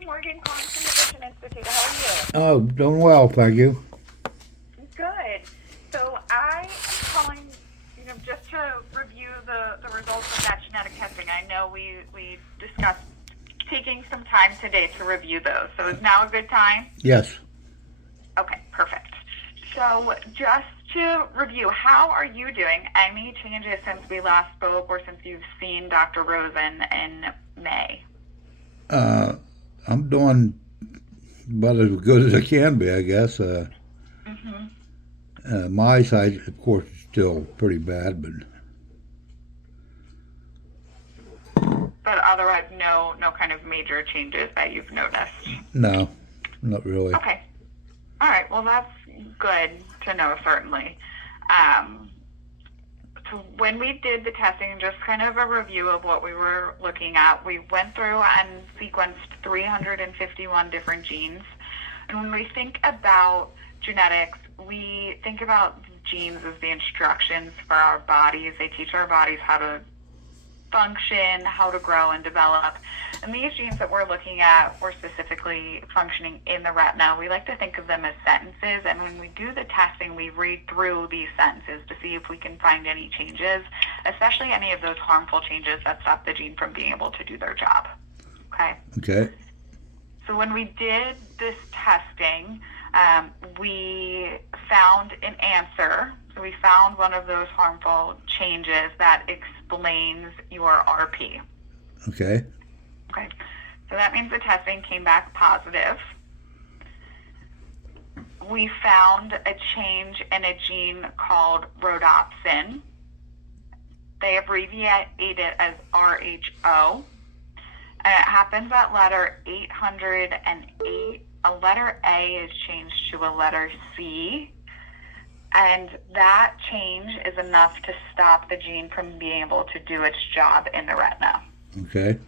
is Morgan calling from the Vision Institute. How are Oh, doing well, thank you. you? Good. So I am calling, just to review the results of that genetic testing. I know we discussed taking some time today to review those. So is now a good time? Yes. Okay, perfect. So just to review, how are you doing? Any changes since we last spoke or since you've seen Dr. Rosen in May? Uh, I'm doing about as good as I can be, I guess. Mm-hmm. My eyesight, of course, is still pretty bad, but But otherwise, no kind of major changes that you've noticed. no, not really. Okay. All right. Well, that's good to know, certainly. Um, so when we did the testing, just kind of a review of what we were looking at, we went through and sequenced 351 different genes. And when we think about genetics, we think about genes as the instructions for our bodies. They teach our bodies how to function, how to grow and develop. And these genes that we're looking at were specifically functioning in the retina. We like to think of them as sentences, and when we do the testing, we read through these sentences to see if we can find any changes, especially any of those harmful changes that stop the gene from being able to do their job. Okay? Okay. So when we did this testing, we found an answer. So we found one of those harmful changes that explains your RP. Okay. Okay. So that means the testing came back positive. We found a change in a gene called rhodopsin. They abbreviate it as RHO. And it happens at letter 808. A letter A is changed to a letter C. And that change is enough to stop the gene from being able to do its job in the retina. Okay.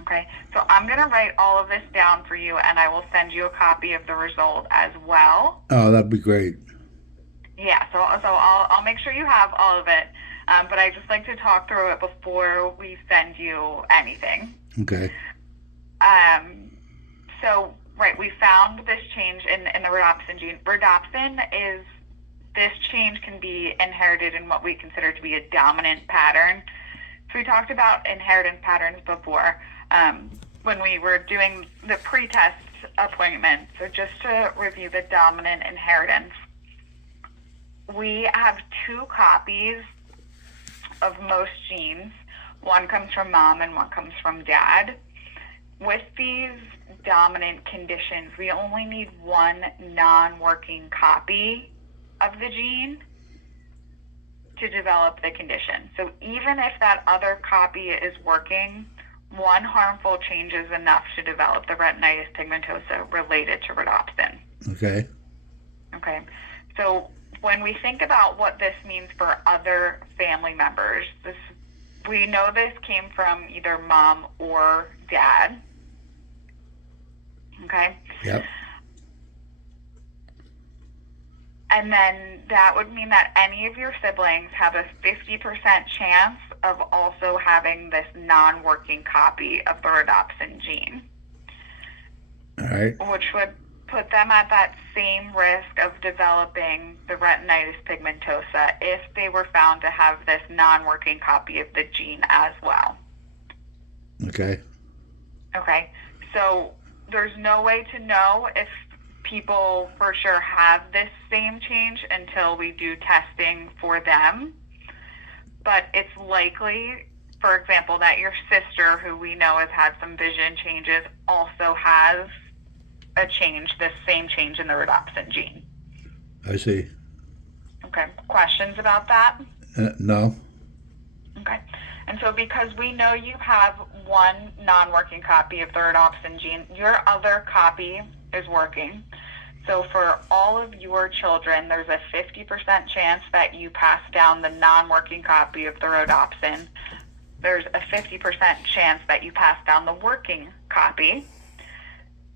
Okay, so I'm going to write all of this down for you, and I will send you a copy of the result as well. Oh, that'd be great. Yeah, so I'll make sure you have all of it, but I just like to talk through it before we send you anything. Okay. So, right, we found this change in the rhodopsin gene. Rhodopsin is, this change can be inherited in what we consider to be a dominant pattern. So we talked about inheritance patterns before when we were doing the pre-test appointment. So just to review the dominant inheritance, we have two copies of most genes. One comes from mom and one comes from dad. With these dominant conditions, we only need one non-working copy of the gene to develop the condition. So even if that other copy is working, one harmful change is enough to develop the retinitis pigmentosa related to rhodopsin. Okay. Okay. So when we think about what this means for other family members, we know this came from either mom or dad. Okay. Yep. And then that would mean that any of your siblings have a 50% chance of also having this non-working copy of the rhodopsin gene, All right. which would put them at that same risk of developing the retinitis pigmentosa if they were found to have this non-working copy of the gene as well. Okay. Okay, so there's no way to know if people for sure have this same change until we do testing for them. But it's likely, for example, that your sister, who we know has had some vision changes, also has a change, this same change in the rhodopsin gene. I see. Okay, questions about that? No. Okay, and so because we know you have one non-working copy of the rhodopsin gene, your other copy is working. So for all of your children, there's a 50% chance that you pass down the non-working copy of the rhodopsin. There's a 50% chance that you pass down the working copy.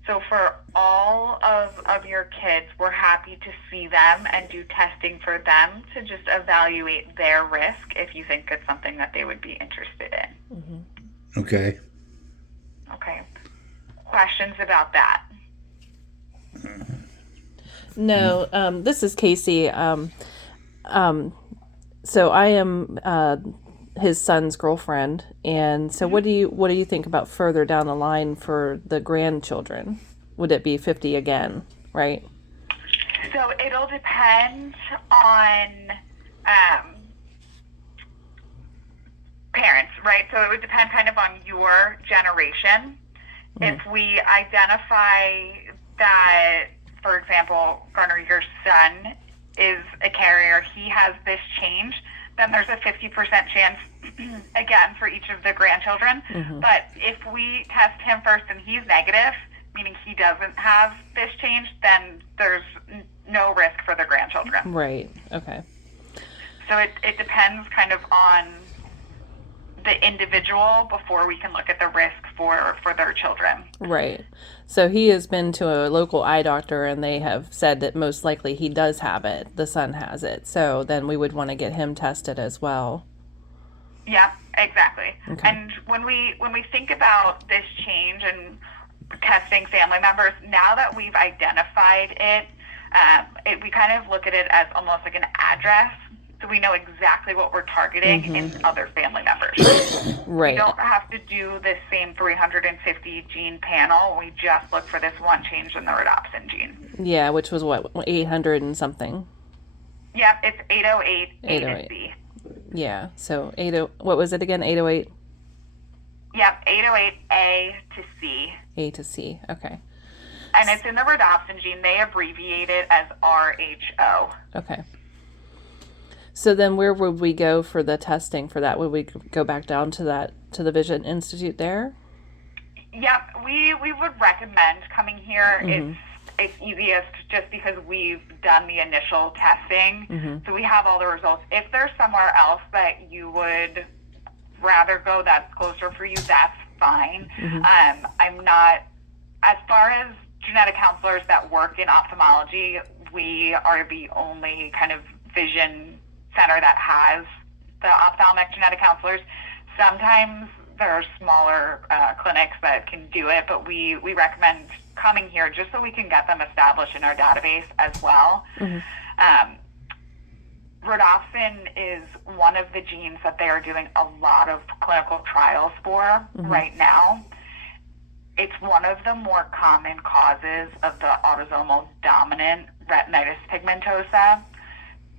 So for all of your kids, we're happy to see them and do testing for them to just evaluate their risk if you think it's something that they would be interested in. Okay. Okay. questions about that? No, this is Casey. So I am his son's girlfriend, and so what do you think about further down the line for the grandchildren? Would it be 50 again, right? So it'll depend on um, parents, right? So it would depend kind of on your generation. If we identify that, for example, Garner, your son is a carrier, he has this change, then there's a 50% chance, again, for each of the grandchildren. But if we test him first and he's negative, meaning he doesn't have this change, then there's no risk for the grandchildren. Right. Okay. So it depends kind of on the individual before we can look at the risk for their children. Right. So he has been to a local eye doctor and they have said that most likely he does have it. The son has it. So then we would want to get him tested as well. Yeah, exactly. Okay. And when we think about this change and testing family members, now that we've identified it, we kind of look at it as almost like an address. So we know exactly what we're targeting in other family members. Right. We don't have to do this same 350 gene panel. We just look for this one change in the rhodopsin gene. Yeah, which was what, 800 and something? Yep, it's 808 A to 808. C. Yeah, so what was it again? 808 Yep, 808 A to C. A to C. Okay. And it's in the rhodopsin gene. They abbreviate it as RHO. Okay. So then where would we go for the testing for that? Would we go back down to the Vision Institute there? Yep, we would recommend coming here. It's easiest just because we've done the initial testing. So we have all the results. If there's somewhere else that you would rather go that's closer for you, that's fine. I'm not, as far as genetic counselors that work in ophthalmology, we are the only kind of vision center that has the ophthalmic genetic counselors. Sometimes there are smaller clinics that can do it, but we recommend coming here just so we can get them established in our database as well. Rhodopsin is one of the genes that they are doing a lot of clinical trials for right now. It's one of the more common causes of the autosomal dominant retinitis pigmentosa.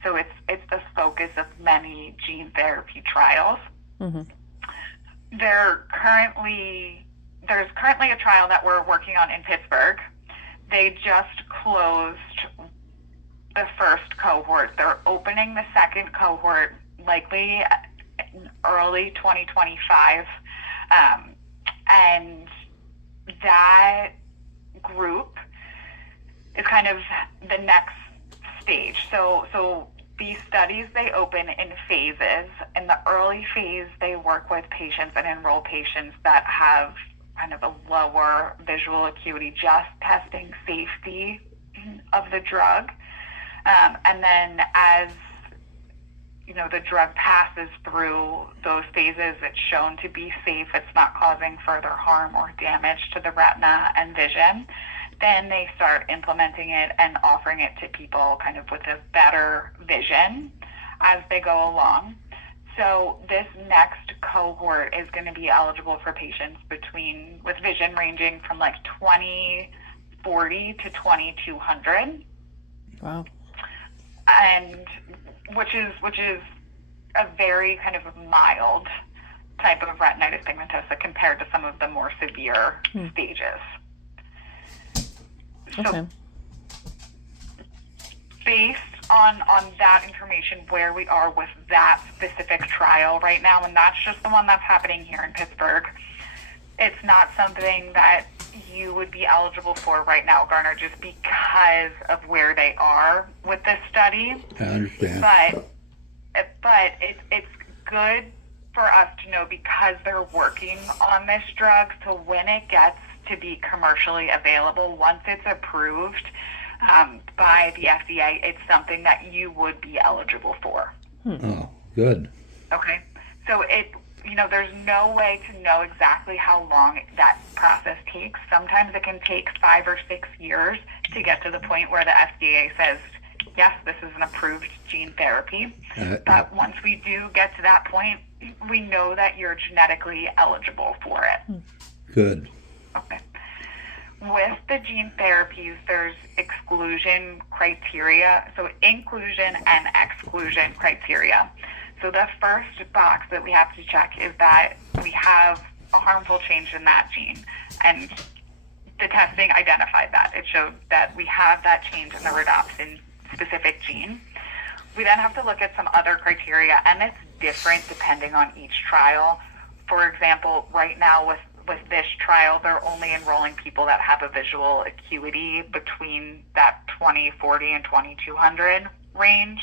So it's the focus of many gene therapy trials. There's currently a trial that we're working on in Pittsburgh. They just closed the first cohort. They're opening the second cohort likely in early 2025. And that group is kind of the next stage. So these studies, they open in phases. In the early phase, they work with patients and enroll patients that have kind of a lower visual acuity, just testing safety of the drug. And then as the drug passes through those phases, it's shown to be safe. It's not causing further harm or damage to the retina and vision. Then they start implementing it and offering it to people kind of with a better vision as they go along. So this next cohort is going to be eligible for patients with vision ranging from like 20/40 to 2200. Wow. And which is a very kind of mild type of retinitis pigmentosa compared to some of the more severe stages. Okay. So based on that information, where we are with that specific trial right now, and that's just the one that's happening here in Pittsburgh, it's not something that you would be eligible for right now, Garner, just because of where they are with this study. I understand. But it's good for us to know because they're working on this drug. So when it gets to be commercially available, once it's approved by the FDA, it's something that you would be eligible for. Oh, good. Okay. So there's no way to know exactly how long that process takes. Sometimes it can take 5 or 6 years to get to the point where the FDA says, yes, this is an approved gene therapy. But once we do get to that point, we know that you're genetically eligible for it. Good. Okay. With the gene therapies, there's exclusion criteria, so inclusion and exclusion criteria. So the first box that we have to check is that we have a harmful change in that gene. And the testing identified that. It showed that we have that change in the rhodopsin specific gene. We then have to look at some other criteria, and it's different depending on each trial. For example, right now with this trial, they're only enrolling people that have a visual acuity between that 20/40 and 2200 range.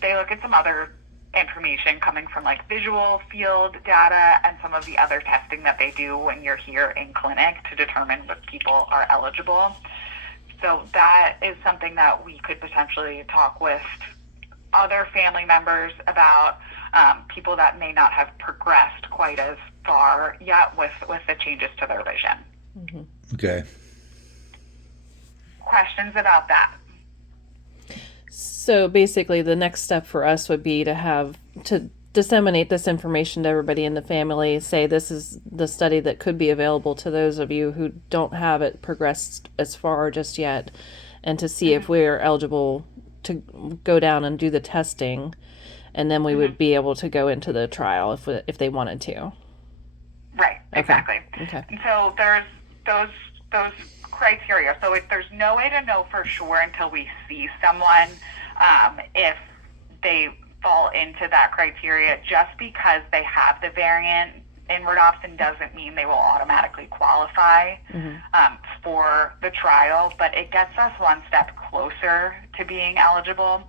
They look at some other information coming from like visual field data and some of the other testing that they do when you're here in clinic to determine what people are eligible. So that is something that we could potentially talk with other family members about, people that may not have progressed quite as far yet with the changes to their vision. Mm-hmm. Okay. Questions about that? So basically, the next step for us would be to disseminate this information to everybody in the family, say this is the study that could be available to those of you who don't have it progressed as far just yet, and to see if we're eligible to go down and do the testing, and then we would be able to go into the trial if they wanted to. Right, exactly. Okay. And so there's those criteria. So there's no way to know for sure until we see someone if they fall into that criteria. Just because they have the variant in rhodopsin doesn't mean they will automatically qualify for the trial, but it gets us one step closer to being eligible.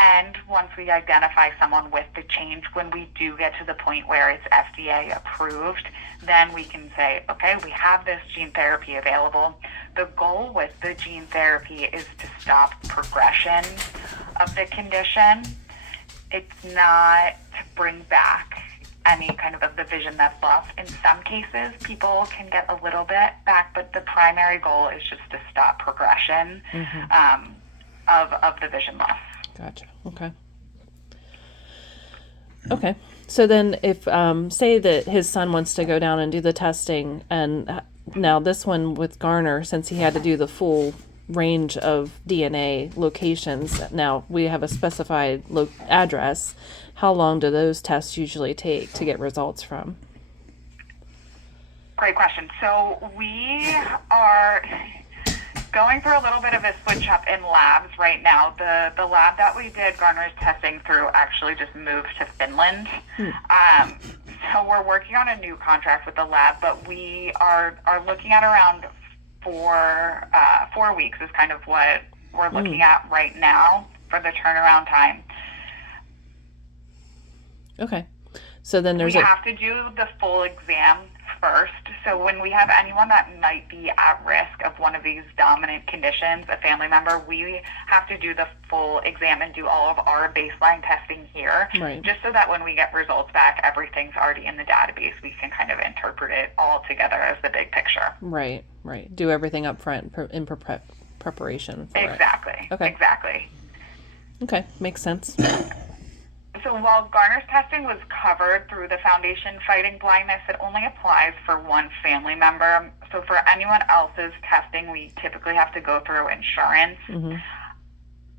And once we identify someone with the change, when we do get to the point where it's FDA approved, then we can say, okay, we have this gene therapy available. The goal with the gene therapy is to stop progression of the condition. It's not to bring back any kind of the vision that's lost. In some cases, people can get a little bit back, but the primary goal is just to stop progression of the vision loss. Gotcha. Okay. Okay. So then if, say that his son wants to go down and do the testing, and now this one with Garner, since he had to do the full range of DNA locations, now we have a specified address. How long do those tests usually take to get results from? Great question. So we are going through a little bit of a switch up in labs right now. The lab that we did Garner's testing through actually just moved to Finland. So we're working on a new contract with the lab, but we are looking at around 4 weeks is kind of what we're looking at right now for the turnaround time. Okay. So then we have to do the full exam first. So when we have anyone that might be at risk of one of these dominant conditions, a family member, we have to do the full exam and do all of our baseline testing here, just so that when we get results back, everything's already in the database. We can kind of interpret it all together as the big picture. Right. Do everything up front in preparation for exactly. it. Okay. Exactly. Okay, makes sense. So while Garner's testing was covered through the Foundation Fighting Blindness, it only applies for one family member. So for anyone else's testing, we typically have to go through insurance.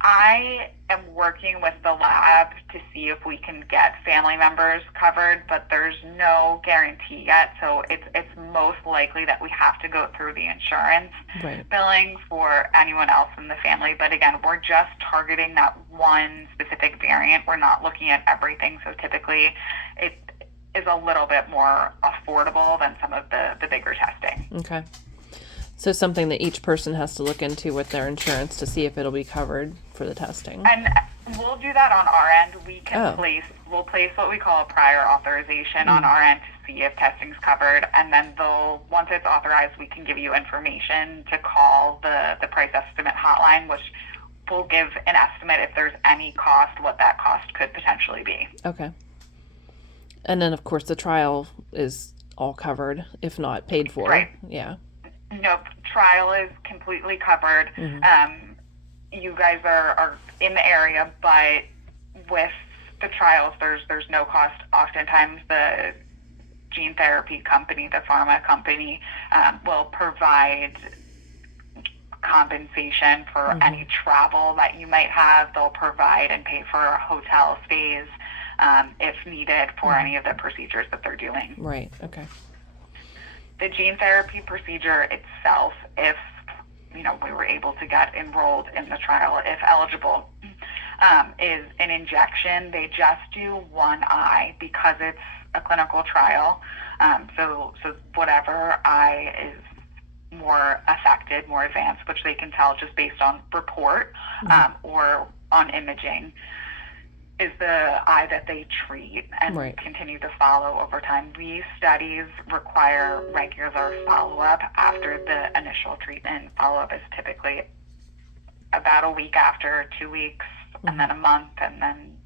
I am working with the lab to see if we can get family members covered, but there's no guarantee yet. So it's most likely that we have to go through the insurance billing for anyone else in the family. But again, we're just targeting that one specific variant. We're not looking at everything. So typically it is a little bit more affordable than some of the bigger testing. Okay. So something that each person has to look into with their insurance to see if it'll be covered for the testing. And we'll do that on our end. We can we'll place what we call a prior authorization on our end to see if testing's covered, and then once it's authorized, we can give you information to call the price estimate hotline, which will give an estimate if there's any cost, what that cost could potentially be. Okay. And then, of course, the trial is all covered, if not paid for. Right. Yeah. Nope, trial is completely covered. You guys are in the area, but with the trials, there's no cost. Oftentimes, the gene therapy company, the pharma company, will provide compensation for any travel that you might have. They'll provide and pay for hotel stays if needed for any of the procedures that they're doing. Right. Okay. The gene therapy procedure itself, if we were able to get enrolled in the trial, if eligible, is an injection. They just do one eye because it's a clinical trial. So whatever eye is more affected, more advanced, which they can tell just based on report or on imaging, is the eye that they treat and continue to follow over time. These studies require regular follow-up after the initial treatment. Follow-up is typically about a week after, 2 weeks, and then a month, and then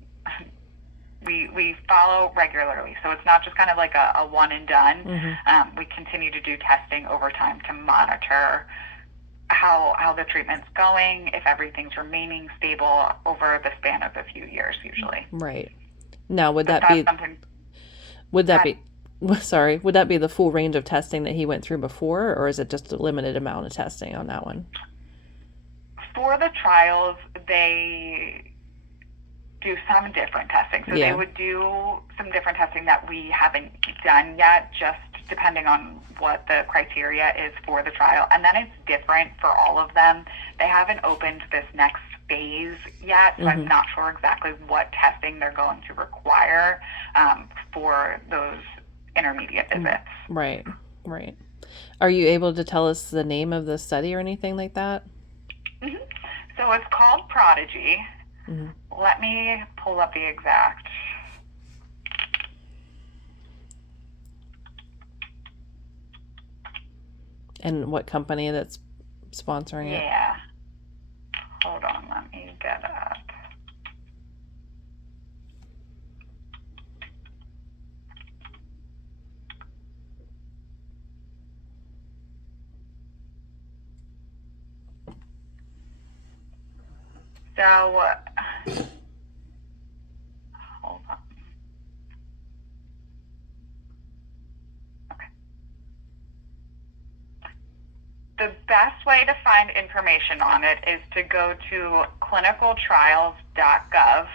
we follow regularly. So it's not just kind of like a one and done. We continue to do testing over time to monitor how the treatment's going, if everything's remaining stable over the span of a few years, usually. Right. Now, would that be the full range of testing that he went through before, or is it just a limited amount of testing on that one? For the trials, they do some different testing. So they would do some different testing that we haven't done yet, just depending on what the criteria is for the trial. And then it's different for all of them. They haven't opened this next phase yet, so I'm not sure exactly what testing they're going to require for those intermediate visits. Right. Are you able to tell us the name of the study or anything like that? So it's called Prodigy. Let me pull up the exact. And what company that's sponsoring it? Yeah. Hold on, let me get it up. So, hold on. Okay. The best way to find information on it is to go to clinicaltrials.gov.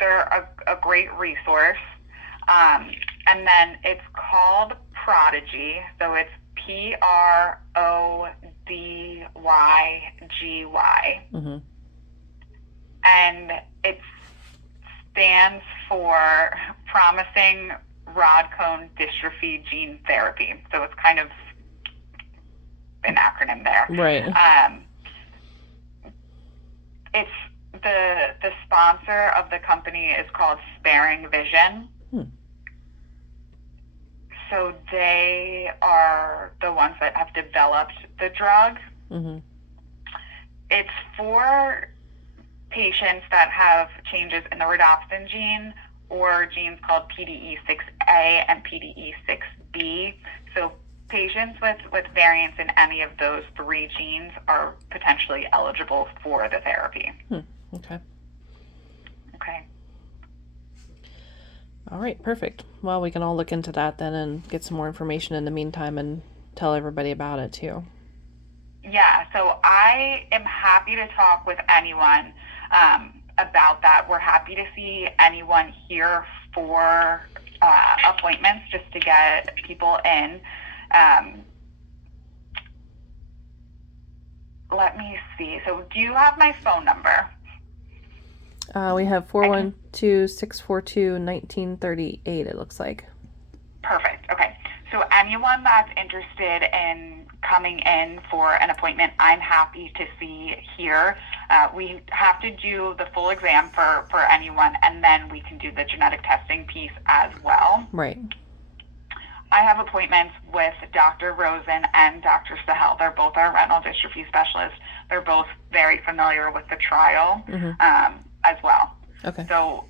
They're a great resource. And then it's called Prodigy. So it's PRODYGY. And it stands for Promising Rod Cone Dystrophy Gene Therapy. So it's kind of an acronym there. Right. It's the sponsor of the company is called Sparing Vision. So they are the ones that have developed the drug. It's for patients that have changes in the rhodopsin gene or genes called PDE6A and PDE6B. So patients with variants in any of those three genes are potentially eligible for the therapy. Okay. Okay. All right, perfect. Well, we can all look into that then and get some more information in the meantime and tell everybody about it too. Yeah, so I am happy to talk with anyone about that. We're happy to see anyone here for appointments just to get people in. Let me see. So do you have my phone number? We have 412-642-1938, it looks like. Perfect. Okay. So anyone that's interested in coming in for an appointment, I'm happy to see here. We have to do the full exam for anyone, and then we can do the genetic testing piece as well. Right. I have appointments with Dr. Rosen and Dr. Sahel. They're both our retinal dystrophy specialists. They're both very familiar with the trial as well. Okay. So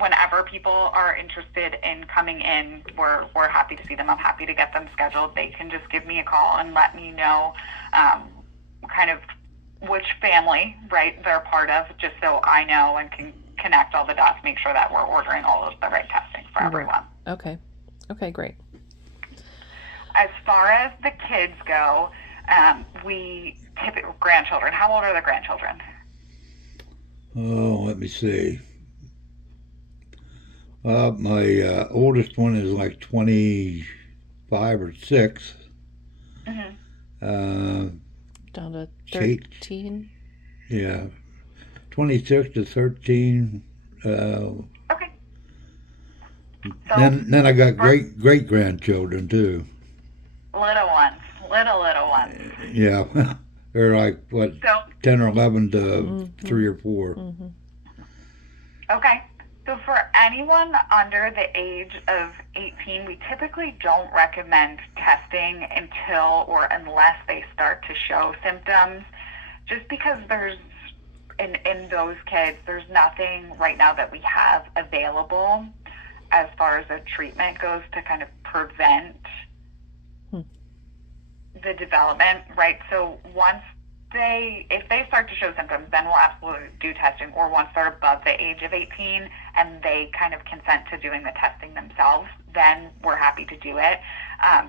whenever people are interested in coming in, we're happy to see them. I'm happy to get them scheduled. They can just give me a call and let me know kind of which family, right, they're part of, just so I know and can connect all the dots, make sure that we're ordering all of the right testing for everyone. Okay. Okay, great. As far as the kids go, we typically, grandchildren, how old are the grandchildren? Oh, let me see. My oldest one is like 25 or 6. Mm-hmm. Uh, Down to Kate, 13. yeah, 26 to 13. Okay. So Then I got great grandchildren too. little ones. Yeah, they're like what, So 10 or 11 to 3 or 4. Mm-hmm. okay. So for anyone under the age of 18, we typically don't recommend testing until or unless they start to show symptoms, just because there's in those kids, there's nothing right now that we have available as far as a treatment goes to kind of prevent the development, right? So if they start to show symptoms, then we'll absolutely do testing, or once they're above the age of 18 and they kind of consent to doing the testing themselves, then we're happy to do it.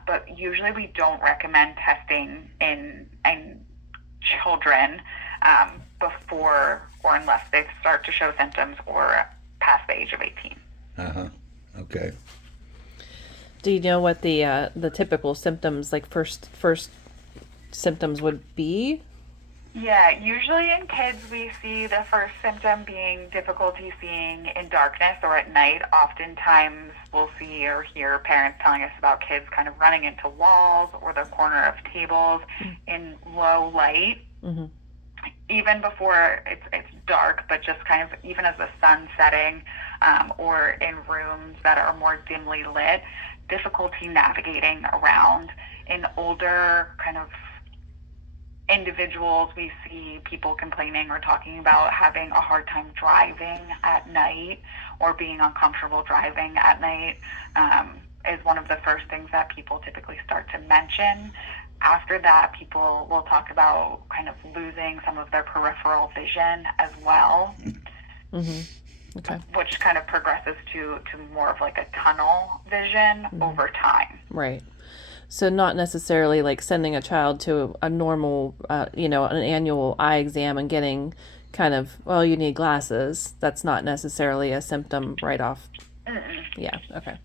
But usually we don't recommend testing in children before or unless they start to show symptoms or past the age of 18. Uh-huh. Okay. Do you know what the typical symptoms, like first symptoms, would be? Yeah, usually in kids we see the first symptom being difficulty seeing in darkness or at night. Oftentimes we'll see or hear parents telling us about kids kind of running into walls or the corner of tables in low light. Mm-hmm. Even before it's dark, but just kind of even as the sun's setting, or in rooms that are more dimly lit, difficulty navigating around. In older kind of individuals, we see people complaining or talking about having a hard time driving at night or being uncomfortable driving at night, is one of the first things that people typically start to mention. After that, people will talk about kind of losing some of their peripheral vision as well, Mm-hmm. Okay. which kind of progresses to more of like a tunnel vision over time. Right. So not necessarily like sending a child to a normal, an annual eye exam and getting kind of, well, you need glasses. That's not necessarily a symptom right off. Mm-mm. Yeah. Okay.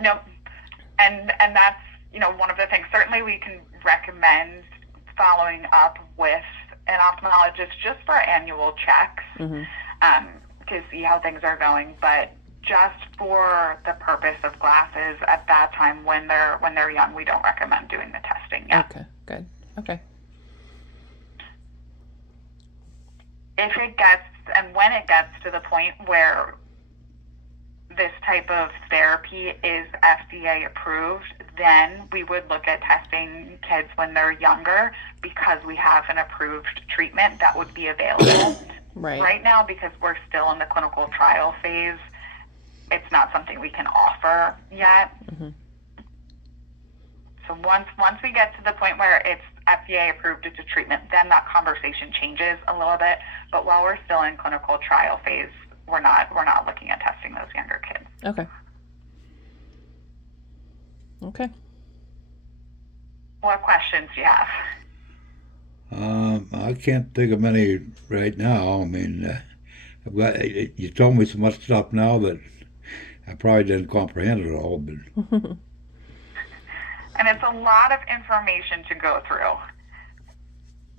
Nope. And that's, one of the things. Certainly we can recommend following up with an ophthalmologist just for annual checks, to see how things are going. But just for the purpose of glasses at that time when they're young, we don't recommend doing the testing yet. Okay. Good. Okay. If it gets, and when it gets to the point where this type of therapy is FDA approved, then we would look at testing kids when they're younger, because we have an approved treatment that would be available. Right now, because we're still in the clinical trial phase, it's not something we can offer yet. Mm-hmm. So once we get to the point where it's FDA approved, it's a treatment, then that conversation changes a little bit. But while we're still in clinical trial phase, we're not looking at testing those younger kids. Okay. Okay. What questions do you have? I can't think of any right now. I mean, you told me so much stuff now that I probably didn't comprehend it all, but And it's a lot of information to go through.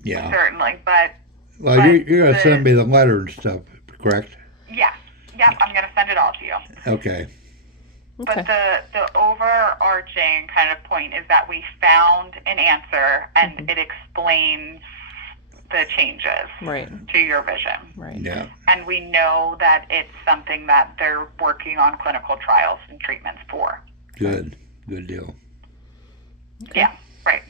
yeah. Certainly, but You're gonna send me the letter and stuff, correct? yes. Yep, I'm gonna send it all to you. Okay. But the overarching kind of point is that we found an answer, and it explains the changes to your vision. Right. Yeah. And we know that it's something that they're working on clinical trials and treatments for. Good. Good deal. Okay. Yeah, right.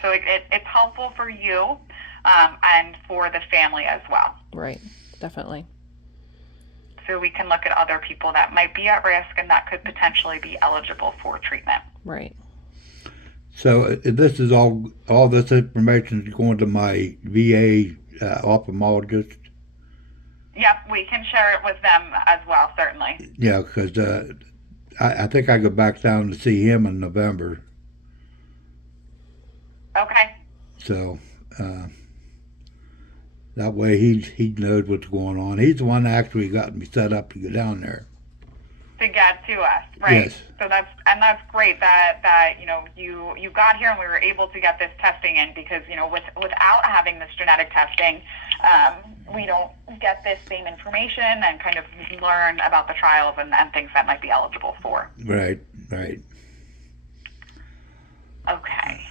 So it's helpful for you, and for the family as well. Right. Definitely. so we can look at other people that might be at risk and that could potentially be eligible for treatment. Right. So this is all this information is going to my VA ophthalmologist. Yep, we can share it with them as well, certainly. Yeah, because I think I go back down to see him in November. Okay. So that way he knows what's going on. He's the one that actually got me set up to go down there. To get to us, right? Yes. So that's great that you got here and we were able to get this testing in, because without having this genetic testing, we don't get this same information and kind of learn about the trials and things that might be eligible for. Right. Okay.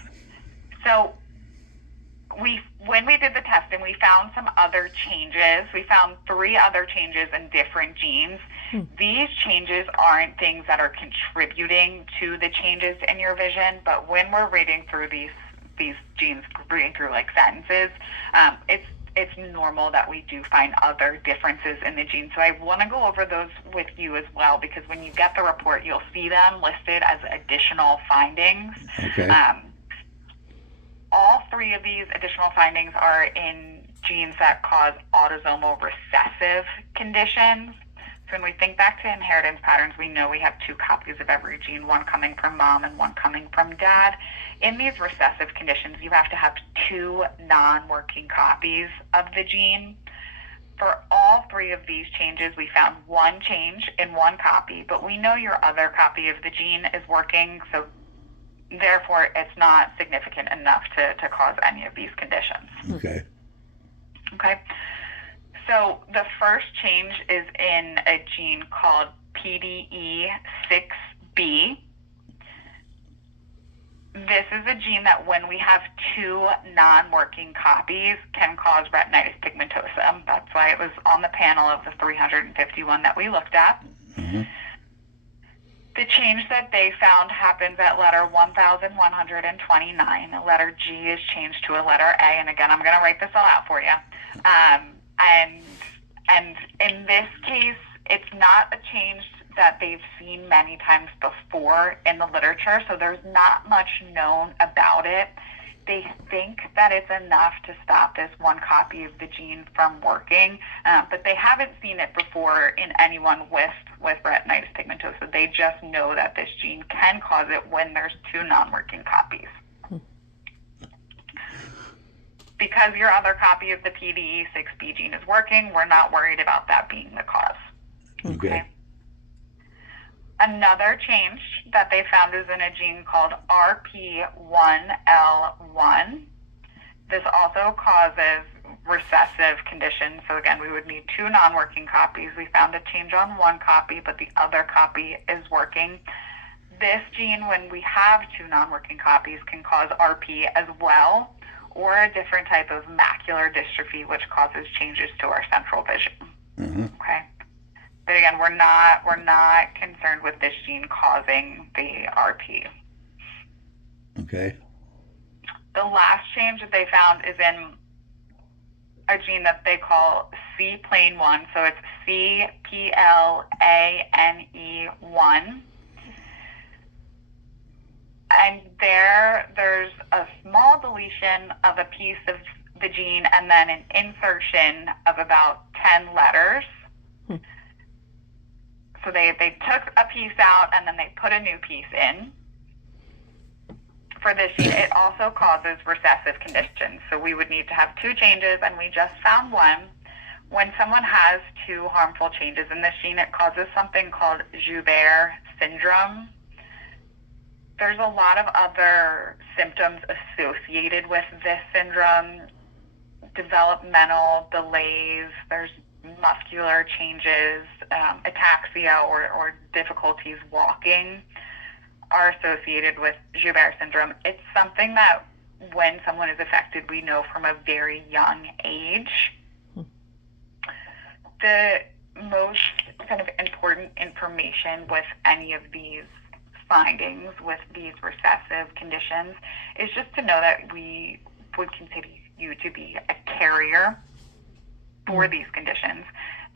So when we did the testing, we found some other changes. We found 3 other changes in different genes. These changes aren't things that are contributing to the changes in your vision, but when we're reading through these genes, reading through like sentences, it's normal that we do find other differences in the genes. So I want to go over those with you as well, because when you get the report, you'll see them listed as additional findings. Okay. All 3 of these additional findings are in genes that cause autosomal recessive conditions. So when we think back to inheritance patterns, we know we have 2 copies of every gene, one coming from mom and one coming from dad. In these recessive conditions, you have to have 2 non-working copies of the gene. For all 3 of these changes, we found 1 change in 1 copy, but we know your other copy of the gene is working, so therefore it's not significant enough to cause any of these conditions. Okay. So the first change is in a gene called PDE6B. This is a gene that when we have 2 non-working copies can cause retinitis pigmentosa. That's why it was on the panel of the 351 that we looked at. Mm-hmm. The change that they found happens at letter 1129. The letter G is changed to a letter A, and again, I'm going to write this all out for you. And in this case, it's not a change that they've seen many times before in the literature, so there's not much known about it. They think that it's enough to stop this 1 copy of the gene from working, but they haven't seen it before in anyone with retinitis pigmentosa. They just know that this gene can cause it when there's 2 non-working copies. Because your other copy of the PDE6B gene is working, we're not worried about that being the cause. Okay. Another change that they found is in a gene called RP1L1. This also causes recessive conditions. So again, we would need 2 non-working copies. We found a change on 1 copy, but the other copy is working. This gene, when we have 2 non-working copies, can cause RP as well, or a different type of macular dystrophy, which causes changes to our central vision. Mm-hmm. Okay. But again, we're not concerned with this gene causing the RP. Okay. The last change that they found is in a gene that they call CPLANE1. So it's CPLANE1. And there's a small deletion of a piece of the gene and then an insertion of about 10 letters. So they took a piece out and then they put a new piece in. For this gene, it also causes recessive conditions. So we would need to have 2 changes, and we just found 1. When someone has 2 harmful changes in this gene, it causes something called Joubert syndrome. There's a lot of other symptoms associated with this syndrome. Developmental delays, there's muscular changes, ataxia or difficulties walking are associated with Joubert syndrome. It's something that when someone is affected, we know from a very young age. The most kind of important information with any of these findings, with these recessive conditions, is just to know that we would consider you to be a carrier for these conditions,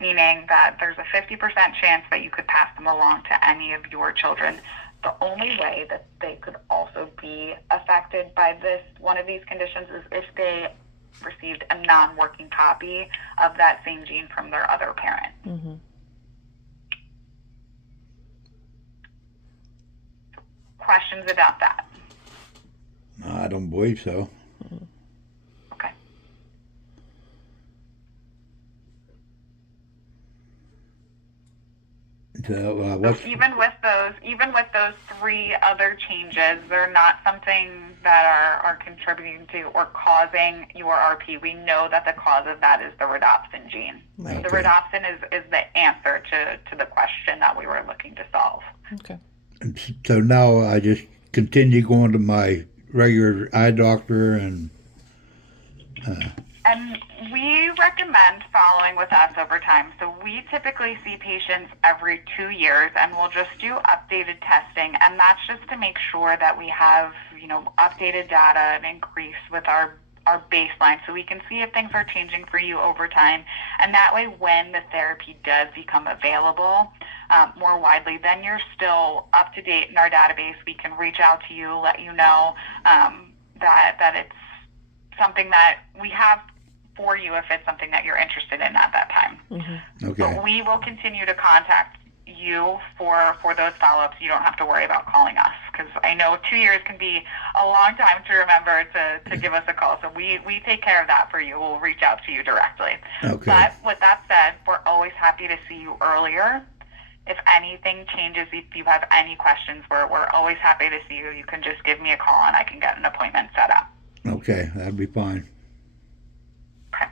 meaning that there's a 50% chance that you could pass them along to any of your children. The only way that they could also be affected by one of these conditions is if they received a non-working copy of that same gene from their other parent. Mm-hmm. Questions about that? No, I don't believe so. Okay. So, So even with those three other changes, they're not something that are contributing to or causing your RP. We know that the cause of that is the rhodopsin gene. Right. The Okay. rhodopsin is the answer to the question that we were looking to solve. Okay. So now I just continue going to my regular eye doctor and And we recommend following with us over time. So we typically see patients every 2 years, and we'll just do updated testing. And that's just to make sure that we have, updated data and increase with our baseline, so we can see if things are changing for you over time. And that way, when the therapy does become available more widely, then you're still up to date in our database. We can reach out to you, let you know that it's something that we have for you if it's something that you're interested in at that time. Mm-hmm. okay. But we will continue to contact you for those follow-ups. You don't have to worry about calling us, because I know 2 years can be a long time to remember to give us a call. So we take care of that for you. We'll reach out to you directly. Okay. But with that said, we're always happy to see you earlier. If anything changes, if you have any questions, we're always happy to see you. You can just give me a call and I can get an appointment set up. Okay, that'd be fine. Okay.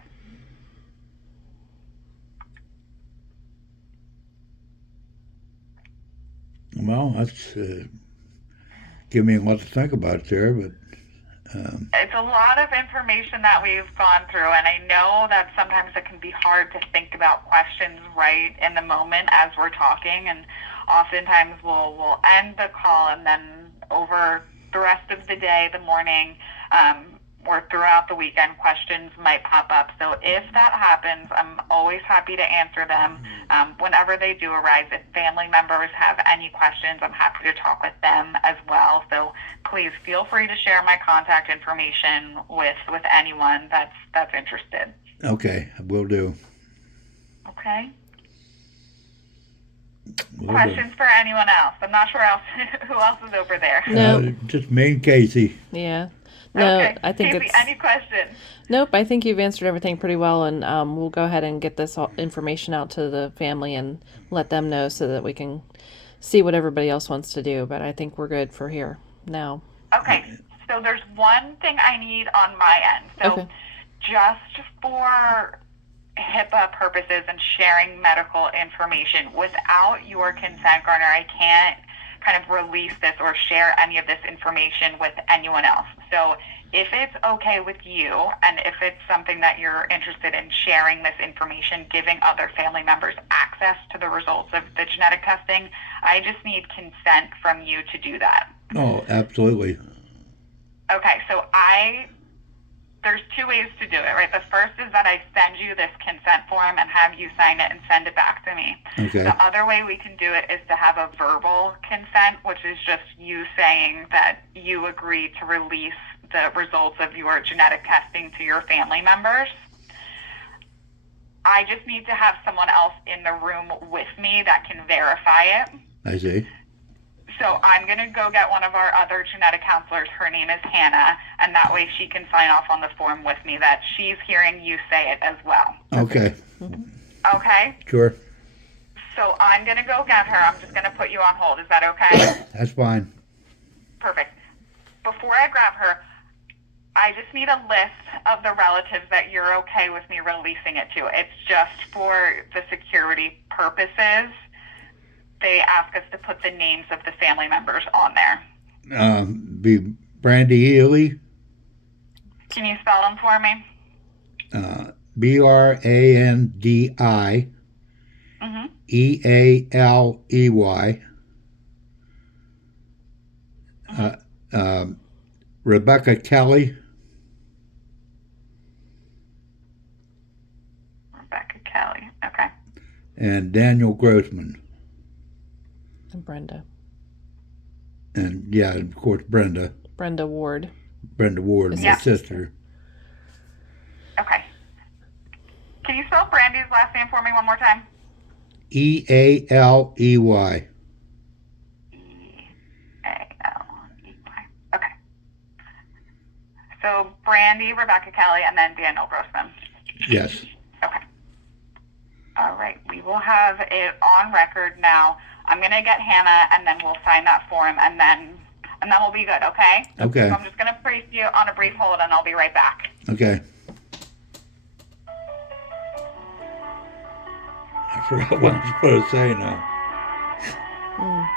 Well, that's give me a lot to think about there, but It's a lot of information that we've gone through, and I know that sometimes it can be hard to think about questions right in the moment as we're talking, and oftentimes we'll end the call, and then over the rest of the day, the morning, or throughout the weekend, questions might pop up. So if that happens, I'm always happy to answer them whenever they do arise. If family members have any questions, I'm happy to talk with them as well. So please feel free to share my contact information with anyone that's interested. okay, will do. Okay. Will Questions for anyone else? I'm not sure who else is over there. do. No. Just me and Casey. Yeah. No, Okay. I think Casey, it's any questions? nope. I think you've answered everything pretty well, and we'll go ahead and get this information out to the family and let them know so that we can see what everybody else wants to do. But I think we're good for here now. Okay, so there's one thing I need on my end. So Okay. just for HIPAA purposes and sharing medical information, without your consent, Garner, I can't kind of release this or share any of this information with anyone else. So if it's okay with you, and if it's something that you're interested in sharing this information, giving other family members access to the results of the genetic testing, I just need consent from you to do that. Oh, absolutely. Okay, so there's two ways to do it, right? The first is that I send you this consent form and have you sign it and send it back to me. Okay. The other way we can do it is to have a verbal consent, which is just you saying that you agree to release the results of your genetic testing to your family members. I just need to have someone else in the room with me that can verify it. I see. So I'm going to go get one of our other genetic counselors. Her name is Hannah, and that way she can sign off on the form with me that she's hearing you say it as well. Okay. Okay? Sure. So I'm going to go get her. I'm just going to put you on hold. Is that okay? That's fine. Perfect. Before I grab her, I just need a list of the relatives that you're okay with me releasing it to. It's just for the security purposes. They ask us to put the names of the family members on there. Be Brandy Ely. Can you spell them for me? Brandi Mm-hmm. Ealey. Rebecca Kelly. Rebecca and Daniel Grossman. And Brenda. And yeah, of course, Brenda Ward. Ward, His my sister. sister. Okay. Can you spell Brandy's last name for me one more time? Ealey. Ealey. Okay. So Brandy, Rebecca Kelly, and then Daniel Grossman. Yes. Okay. All right. We will have it on record now. I'm gonna get Hannah, and then we'll sign that form, and then we'll be good. Okay. Okay. So I'm just gonna place you on a brief hold, and I'll be right back. Okay. I forgot what I was supposed to say now.